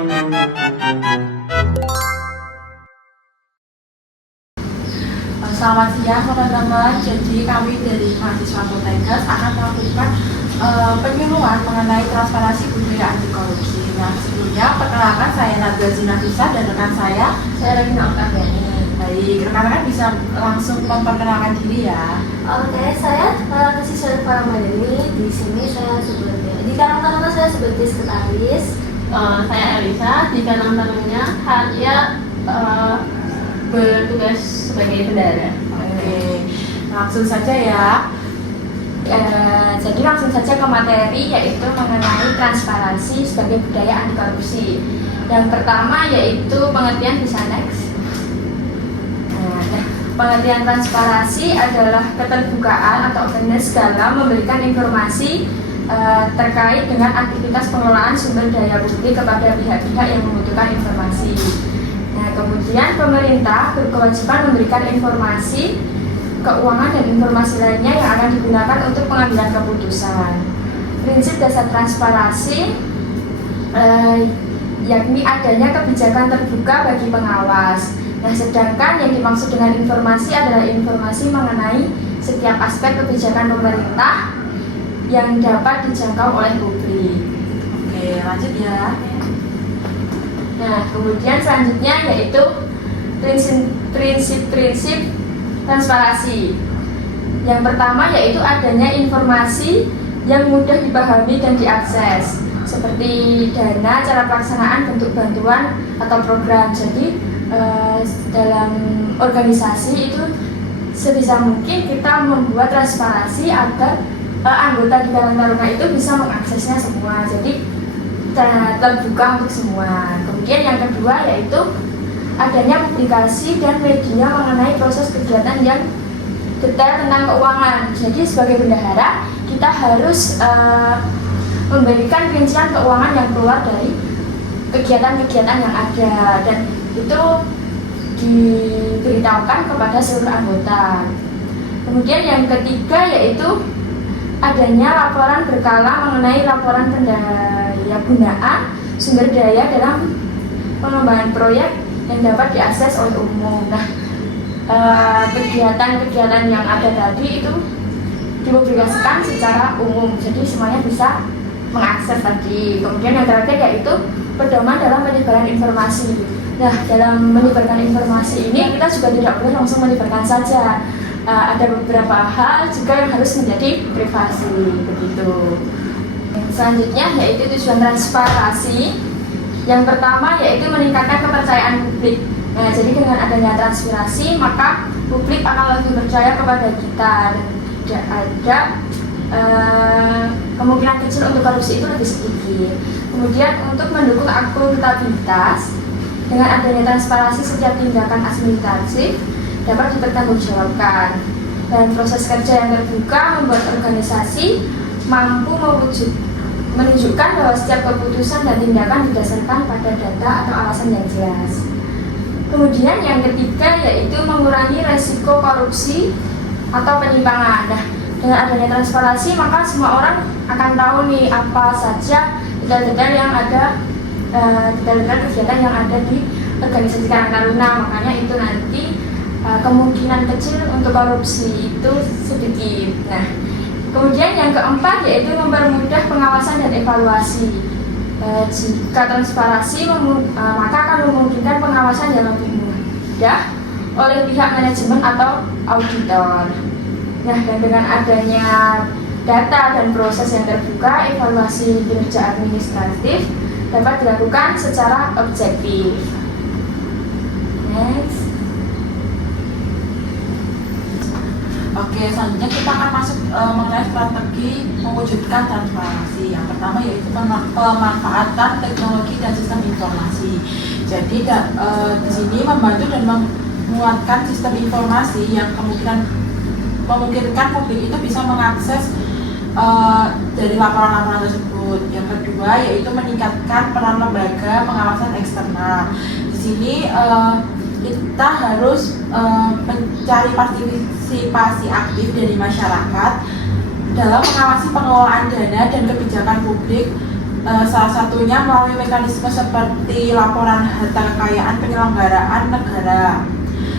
Selamat siang teman-teman. Jadi kami dari mahasiswa Poltekkes akan melakukan penyuluhan mengenai transparansi budaya anti korupsi. Nah, sebelumnya perkenalkan, saya Nadwa Zinafisa dan rekan saya Regina Oktaviani. Baik, rekan-rekan bisa langsung memperkenalkan diri ya. Oke, saya mahasiswa Paramadani. Di sini saya di Karang Taruna saya sebagai sekretaris. Saya Elisa, di Karang Tarunanya hanya bertugas sebagai bendahara. Oke, langsung saja ya. Jadi langsung saja ke materi, yaitu mengenai transparansi sebagai budaya anti korupsi. Yang pertama yaitu pengertian bisa next. Pengertian transparansi adalah keterbukaan atau openness dalam memberikan informasi terkait dengan aktivitas pengelolaan sumber daya publik kepada pihak-pihak yang membutuhkan informasi. Nah, kemudian pemerintah berkewajiban memberikan informasi keuangan dan informasi lainnya yang akan digunakan untuk pengambilan keputusan. Prinsip dasar transparansi yakni adanya kebijakan terbuka bagi pengawas. Nah, sedangkan yang dimaksud dengan informasi adalah informasi mengenai setiap aspek kebijakan pemerintah yang dapat dijangkau oleh publik. Oke, lanjut ya. Nah, kemudian selanjutnya yaitu prinsip-prinsip transparansi. Yang pertama yaitu adanya informasi yang mudah dipahami dan diakses, seperti dana, cara pelaksanaan, bentuk bantuan atau program. Jadi dalam organisasi itu sebisa mungkin kita membuat transparansi agar anggota di Karang Taruna itu bisa mengaksesnya semua. Jadi terbuka untuk semua. Kemudian yang kedua yaitu adanya publikasi dan media mengenai proses kegiatan yang detail tentang keuangan. Jadi sebagai bendahara kita harus memberikan rincian keuangan yang keluar dari kegiatan-kegiatan yang ada, dan itu diberitahukan kepada seluruh anggota. Kemudian yang ketiga yaitu adanya laporan berkala mengenai laporan pendaya gunaan sumber daya dalam pengembangan proyek yang dapat diakses oleh umum. Nah, kegiatan-kegiatan yang ada tadi itu dipublikasikan secara umum, jadi semuanya bisa mengakses tadi. Kemudian yang terakhir yaitu pedoman dalam penyebaran informasi. Nah, dalam menyebarkan informasi ini kita juga tidak boleh langsung menyebarkan saja. Ada beberapa hal juga yang harus menjadi privasi, begitu. Selanjutnya yaitu tujuan transparansi. Yang pertama yaitu meningkatkan kepercayaan publik. Nah, jadi dengan adanya transparansi maka publik akan lebih percaya kepada kita dan tidak ada kemungkinan kecil untuk korupsi itu lebih sedikit. Kemudian untuk mendukung akuntabilitas, dengan adanya transparansi setiap tindakan administratif dapat dipertanggungjawabkan, dan proses kerja yang terbuka membuat organisasi mampu menunjukkan bahwa setiap keputusan dan tindakan didasarkan pada data atau alasan yang jelas. Kemudian yang ketiga yaitu mengurangi resiko korupsi atau penyimpangan. Nah, dengan adanya transparansi maka semua orang akan tahu nih apa saja detail-detail yang ada, detail-detail kegiatan yang ada di organisasi Karang Taruna. Makanya itu nanti kemungkinan kecil untuk korupsi itu sedikit. Nah, kemudian yang keempat yaitu mempermudah pengawasan dan evaluasi. Jika transparansi maka akan memungkinkan pengawasan yang lebih mudah oleh pihak manajemen atau auditor. Nah, dan dengan adanya data dan proses yang terbuka, evaluasi kinerja administratif dapat dilakukan secara objektif. Next. Oke, selanjutnya kita akan masuk mengenai strategi mewujudkan transparansi. Yang pertama yaitu pemanfaatan teknologi dan sistem informasi. Jadi di sini membantu dan menguatkan sistem informasi yang memungkinkan publik itu bisa mengakses dari laporan-laporan tersebut. Yang kedua yaitu meningkatkan peran lembaga pengawasan eksternal. Di sini kita harus mencari partisipasi aktif dari masyarakat dalam mengawasi pengelolaan dana dan kebijakan publik Salah satunya melalui mekanisme seperti laporan harta kekayaan penyelenggaraan negara.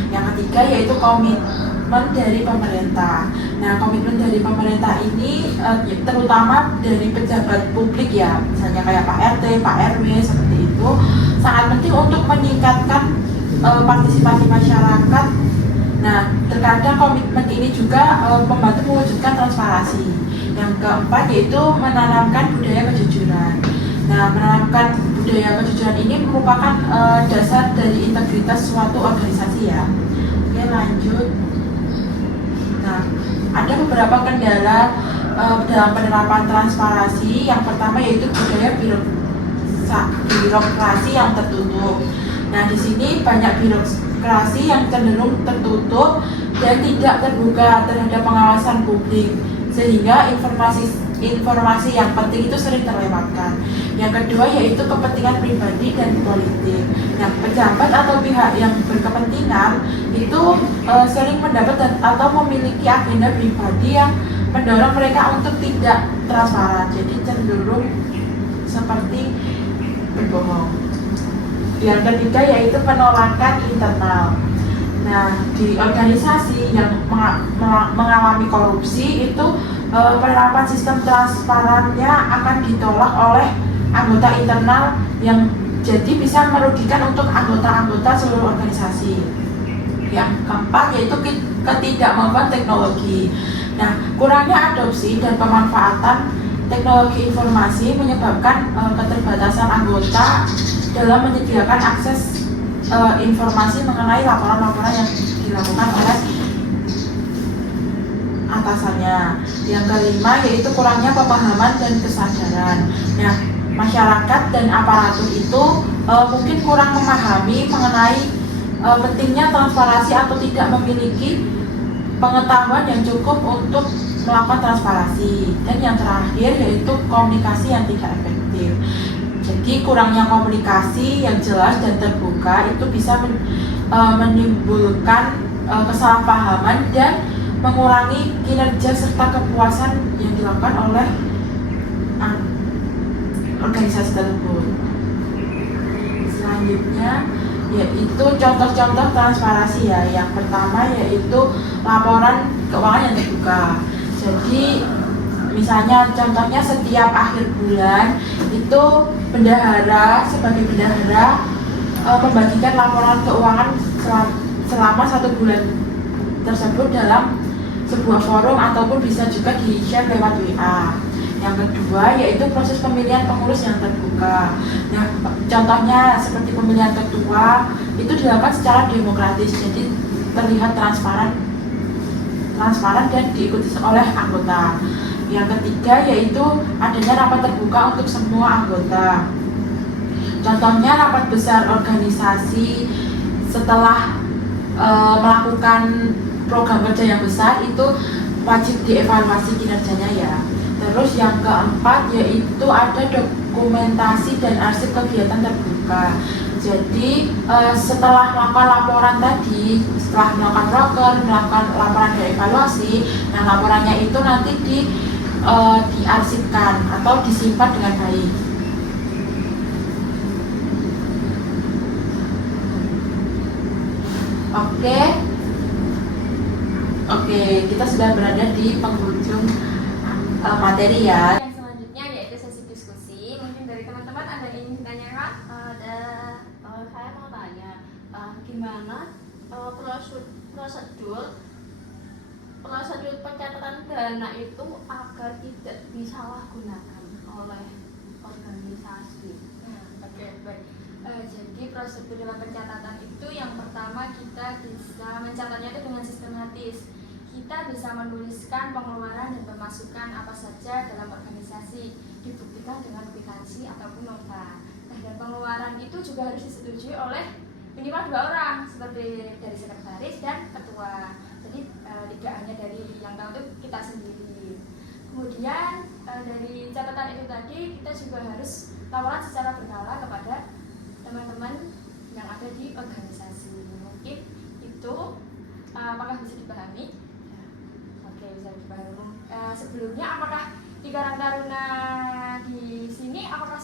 Yang ketiga yaitu komitmen dari pemerintah. Nah, komitmen dari pemerintah ini terutama dari pejabat publik ya, misalnya kayak Pak RT, Pak RW seperti itu, sangat penting untuk meningkatkan partisipasi masyarakat. Nah, terkadang komitmen ini juga membantu mewujudkan transparansi. Yang keempat yaitu menanamkan budaya kejujuran. Nah, menanamkan budaya kejujuran ini merupakan dasar dari integritas suatu organisasi ya. Oke, lanjut. Nah, ada beberapa kendala dalam penerapan transparansi. Yang pertama yaitu budaya birokrasi yang tertutup. Nah, di sini banyak birokrasi yang cenderung tertutup dan tidak terbuka terhadap pengawasan publik, sehingga informasi yang penting itu sering terlewatkan. Yang kedua yaitu kepentingan pribadi dan politik. Nah, pejabat atau pihak yang berkepentingan itu sering mendapat atau memiliki agenda pribadi yang mendorong mereka untuk tidak transparan, jadi cenderung seperti berbohong. Yang ketiga yaitu penolakan internal. Nah, di organisasi yang mengalami korupsi itu penerapan sistem transparannya akan ditolak oleh anggota internal yang jadi bisa merugikan untuk anggota-anggota seluruh organisasi. Yang keempat yaitu ketidakmampuan teknologi. Nah, kurangnya adopsi dan pemanfaatan teknologi informasi menyebabkan keterbatasan anggota dalam menyediakan akses informasi mengenai laporan-laporan yang dilakukan oleh atasannya. Yang kelima yaitu kurangnya pemahaman dan kesadaran. Nah, masyarakat dan aparatur itu mungkin kurang memahami mengenai pentingnya transparansi atau tidak memiliki pengetahuan yang cukup untuk melakukan transparansi. Dan yang terakhir yaitu komunikasi yang tidak efektif. Jadi kurangnya komunikasi yang jelas dan terbuka itu bisa menimbulkan kesalahpahaman dan mengurangi kinerja serta kepuasan yang dilakukan oleh organisasi tersebut. Selanjutnya yaitu contoh-contoh transparansi ya. Yang pertama yaitu laporan keuangan yang terbuka. Jadi misalnya contohnya setiap akhir bulan itu bendahara sebagai bendahara membagikan laporan keuangan selama 1 bulan tersebut dalam sebuah forum ataupun bisa juga di-share lewat WA. Yang kedua yaitu proses pemilihan pengurus yang terbuka. Nah, contohnya seperti pemilihan ketua itu dilakukan secara demokratis, jadi terlihat transparan dan diikuti oleh anggota. Yang ketiga yaitu adanya rapat terbuka untuk semua anggota. Contohnya rapat besar organisasi setelah melakukan program kerja yang besar itu wajib dievaluasi kinerjanya ya. Terus yang keempat yaitu ada dokumentasi dan arsip kegiatan terbuka. Jadi setelah melakukan laporan tadi, setelah melakukan proker, melakukan laporan dan evaluasi, nah laporannya itu nanti diarsipkan atau disimpan dengan baik. Oke, kita sudah berada di penghujung materi ya. Yang selanjutnya yaitu sesi diskusi. Mungkin dari teman-teman ada yang ingin ditanyakan? Saya mau tanya, gimana prosedur pencatatan dana itu agar tidak disalahgunakan oleh organisasi? Oke, baik. Jadi prosedur dalam pencatatan itu yang pertama kita bisa mencatatnya itu dengan sistematis. Kita bisa menuliskan pengeluaran dan pemasukan apa saja dalam organisasi, dibuktikan dengan kwitansi ataupun nota. Nah, dan pengeluaran itu juga harus disetujui oleh minimal 2 orang, seperti dari sekretaris dan ketua. Jadi tidak hanya dari yang tahu itu kita sendiri. Kemudian dari catatan itu tadi kita juga harus laporan secara berkala kepada teman-teman yang ada di organisasi. Mungkin itu apakah bisa dipahami? Oke, bisa dipahami. Sebelumnya apakah di Karang Taruna di sini apakah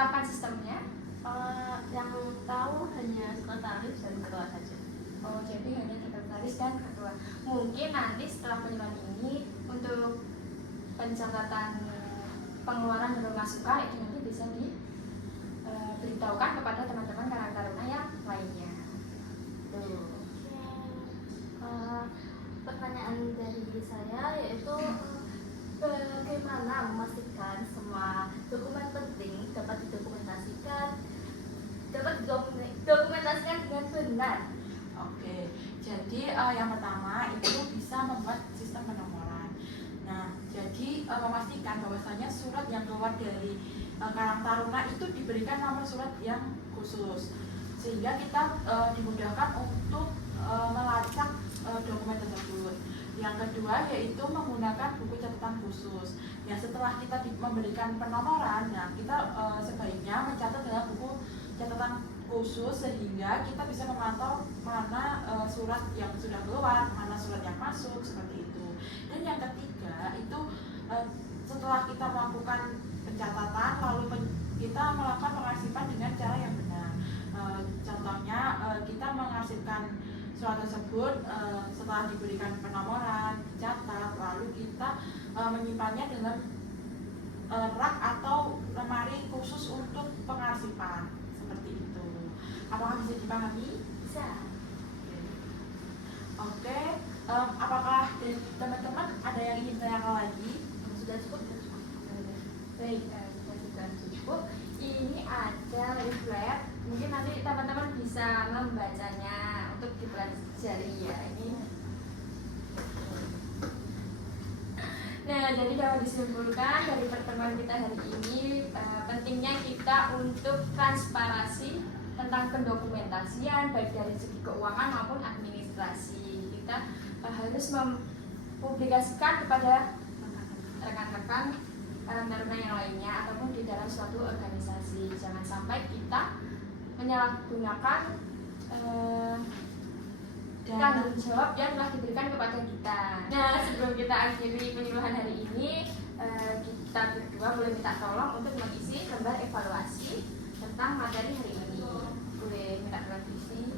menerapkan sistemnya? Yang tahu hanya sekretaris dan ketua saja. Oh, jadi hanya sekretaris dan ketua. Mungkin nanti setelah penyuluhan ini untuk pencatatan pengeluaran dan pemasukan itu nanti bisa diberitahukan kepada teman-teman Karang Taruna yang lainnya. Tuh. Pertanyaan dari saya yaitu bagaimana memastikan semua dokumen penting dapat didokumentasikan dengan benar. Oke, jadi yang pertama itu bisa membuat sistem penomoran. Nah, jadi memastikan bahwasanya surat yang keluar dari Karang Taruna itu diberikan nomor surat yang khusus, sehingga kita dimudahkan untuk melacak dokumen tersebut. Yang kedua yaitu menggunakan buku catatan khusus. Ya, setelah kita memberikan penomoran, nah kita sebaiknya mencatat dalam buku catatan khusus sehingga kita bisa memantau mana surat yang sudah keluar, mana surat yang masuk, seperti itu. Dan yang ketiga itu setelah kita melakukan pencatatan lalu kita melakukan pengarsipan dengan cara yang benar. Contohnya kita mengarsipkan surat tersebut setelah diberikan penomoran, dicatat, lalu kita menyimpannya dalam rak atau lemari khusus untuk pengarsipan, seperti itu. Apakah bisa dipahami? Bisa. Oke. Apakah dari teman-teman ada yang ingin tanyakan lagi? Sudah cukup. Baik, sudah cukup. Ini ada leaflet, mungkin nanti teman-teman bisa membacanya untuk dipelajari ya ini. Nah, jadi dapat disimpulkan dari pertemuan kita hari ini pentingnya kita untuk transparansi tentang pendokumentasian baik dari segi keuangan maupun administrasi. Kita harus mempublikasikan kepada rekan-rekan Karang Taruna yang lainnya ataupun di dalam suatu organisasi. Jangan sampai kita menyalahgunakan tanggung jawab yang telah diberikan kepada kita. Nah, sebelum kita akhiri penyuluhan hari ini, kita berdua boleh minta tolong untuk mengisi lembar evaluasi tentang materi hari ini. Boleh minta tolong diisi.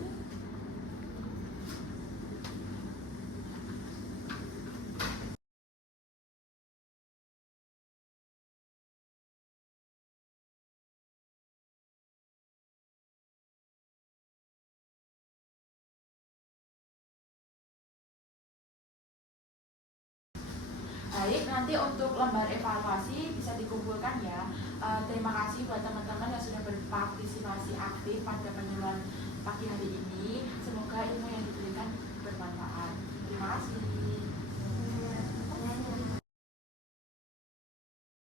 Baik, nanti untuk lembar evaluasi bisa dikumpulkan ya. Terima kasih buat teman-teman yang sudah berpartisipasi aktif pada penyuluhan pagi hari ini.